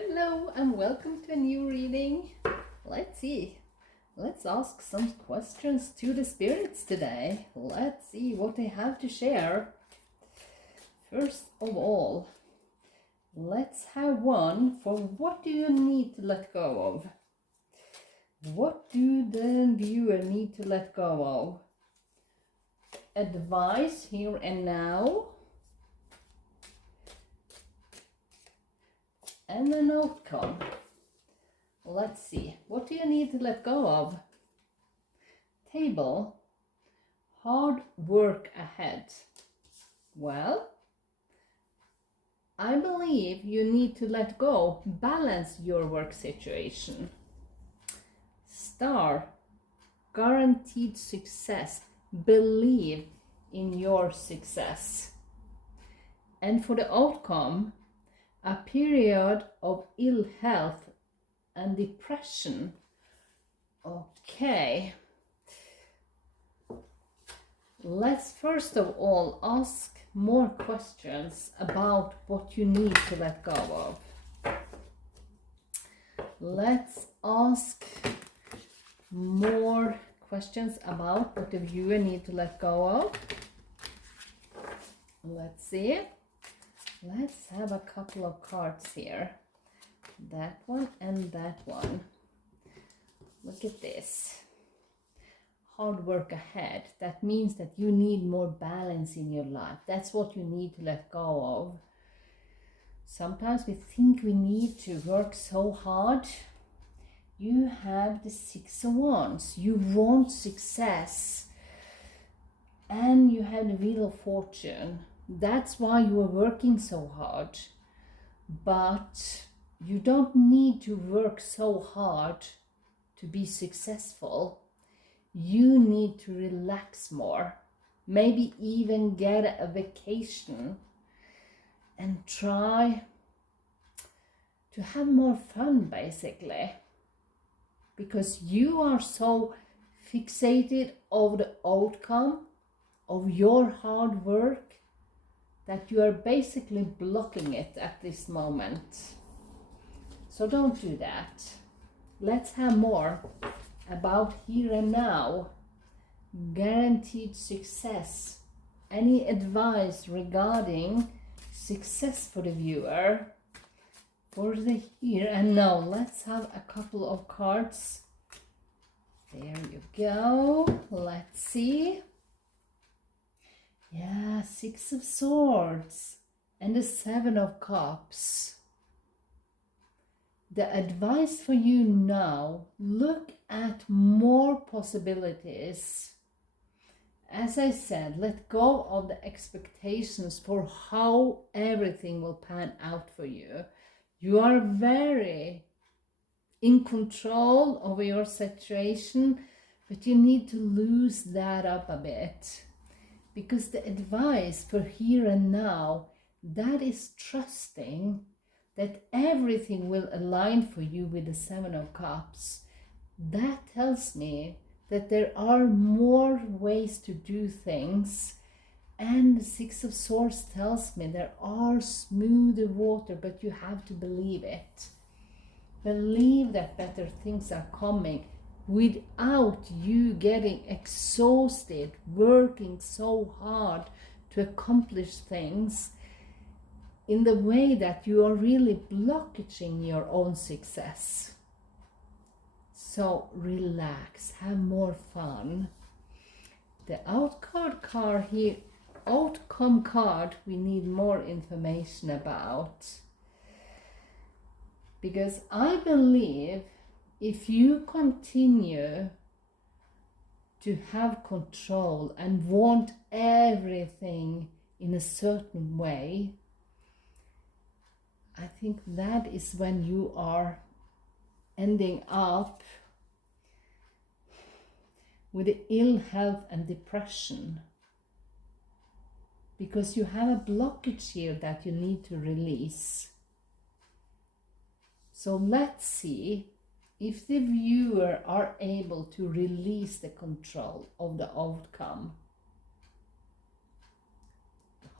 Hello and welcome to a new reading. Let's see. Let's ask some questions to the spirits today. Let's see what they have to share. First of all, let's have one for what do you need to let go of? What do the viewer need to let go of? Advice here and now. And an outcome. Let's see. What do you need to let go of? Table. Hard work ahead. Well, I believe you need to let go, balance your work situation. Star. Guaranteed success. Believe in your success. And for the outcome, a period of ill health and depression. Okay. Let's first of all ask more questions about what you need to let go of. Let's ask more questions about what the viewer needs to let go of. Let's see. Let's have a couple of cards here. That one and that one. Look at this. Hard work ahead. That means that you need more balance in your life. That's what you need to let go of. Sometimes we think we need to work so hard. You have the Six of Wands. You want success. And you have the Wheel of Fortune. That's why you are working so hard. But you don't need to work so hard to be successful. You need to relax more. Maybe even get a vacation and try to have more fun, basically. Because you are so fixated on the outcome of your hard work that you are basically blocking it at this moment. So don't do that. Let's have more about here and now. Guaranteed success. Any advice regarding success for the viewer? For the here and now. Let's have a couple of cards. There you go. Let's see. Yeah, Six of Swords and the Seven of Cups. The advice for you now, look at more possibilities. As I said, let go of the expectations for how everything will pan out for you. You are very in control over your situation, but you need to lose that up a bit. Because the advice for here and now, that is trusting that everything will align for you with the Seven of Cups. That tells me that there are more ways to do things. And the Six of Swords tells me there are smoother water, but you have to believe it. Believe that better things are coming, without you getting exhausted, working so hard to accomplish things in the way that you are really blockaging your own success. So relax, have more fun. The outcome card here, outcome card, we need more information about. Because I believe if you continue to have control and want everything in a certain way, I think that is when you are ending up with ill health and depression. Because you have a blockage here that you need to release. So let's see if the viewer are able to release the control of the outcome.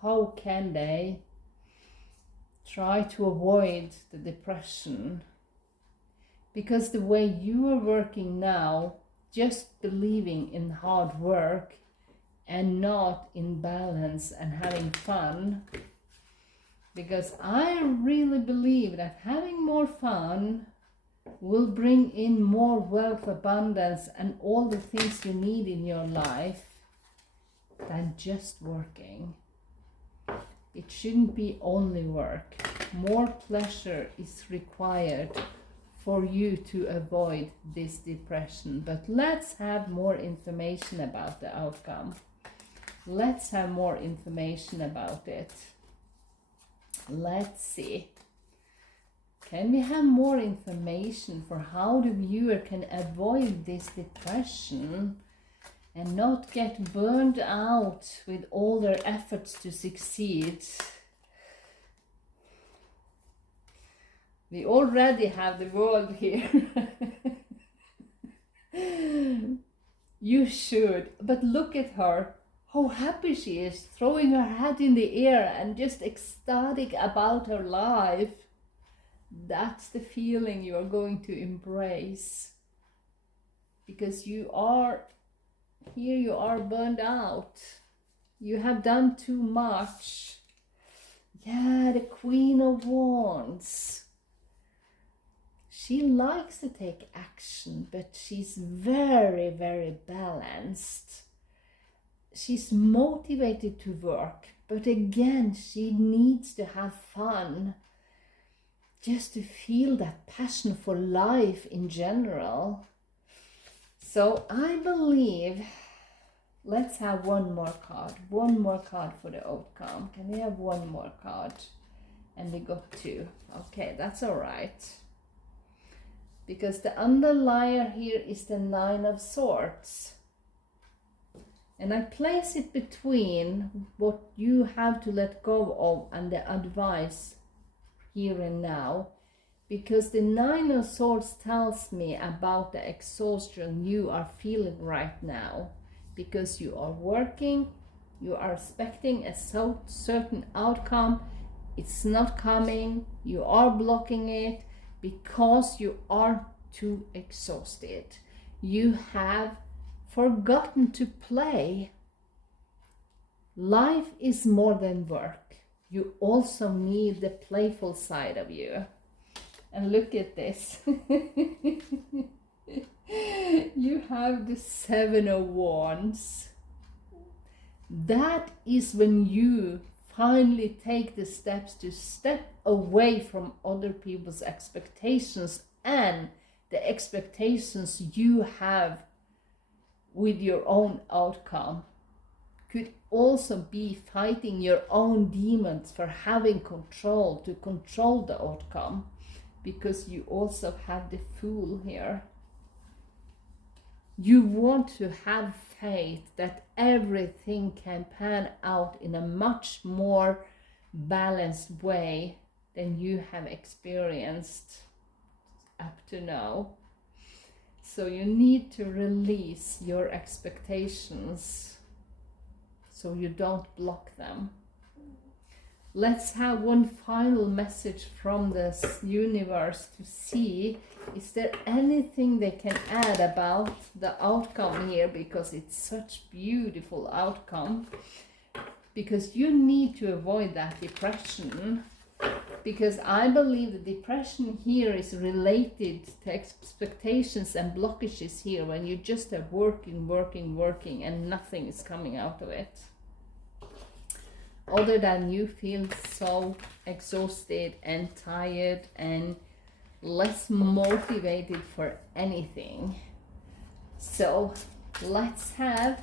How can they try to avoid the depression, because the way you are working now, just believing in hard work and not in balance and having fun, because I really believe that having more fun will bring in more wealth, abundance, and all the things you need in your life than just working. It shouldn't be only work. More pleasure is required for you to avoid this depression. But let's have more information about the outcome. Let's have more information about it. Let's see. Can we have more information for how the viewer can avoid this depression and not get burned out with all their efforts to succeed? We already have the world here. You should, but look at her. How happy she is, throwing her hat in the air and just ecstatic about her life. That's the feeling you are going to embrace. Because you are burned out. You have done too much. Yeah, the Queen of Wands. She likes to take action, but she's very, very balanced. She's motivated to work, but again, she needs to have fun. Just to feel that passion for life in general. So I believe, let's have one more card for the outcome. Can we have one more card? And we got 2. Okay, that's all right. Because the underlier here is the 9 of Swords. And I place it between what you have to let go of and the advice here and now, because the 9 of Swords tells me about the exhaustion you are feeling right now, because you are working, you are expecting a certain outcome, it's not coming, you are blocking it because you are too exhausted. You have forgotten to play. Life is more than work. You also need the playful side of you. And look at this. You have the 7 of Wands. That is when you finally take the steps to step away from other people's expectations and the expectations you have with your own outcome. Could also be fighting your own demons for having control, to control the outcome, because you also have the Fool here. You want to have faith that everything can pan out in a much more balanced way than you have experienced up to now. So you need to release your expectations so you don't block them. Let's have one final message from this universe to see, is there anything they can add about the outcome here, because it's such beautiful outcome. Because you need to avoid that depression, because I believe the depression here is related to expectations and blockages here, when you just are working and nothing is coming out of it. Other than you feel so exhausted and tired and less motivated for anything. So let's have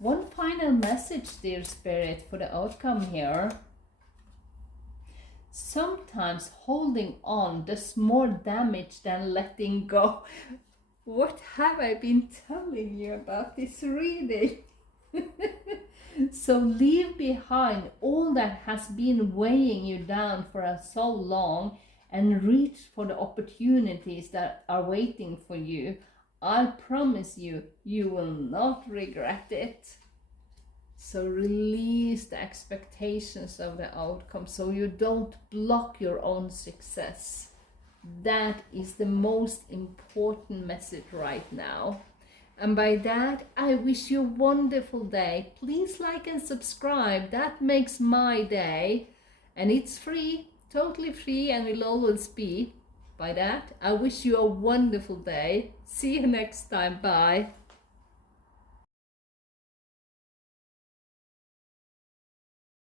one final message, dear Spirit, for the outcome here. Sometimes holding on does more damage than letting go. What have I been telling you about this reading? So leave behind all that has been weighing you down for so long and reach for the opportunities that are waiting for you. I promise you, you will not regret it. So release the expectations of the outcome so you don't block your own success. That is the most important message right now. And by that, I wish you a wonderful day. Please like and subscribe. That makes my day. And it's free, totally free, and will always be. By that, I wish you a wonderful day. See you next time. Bye.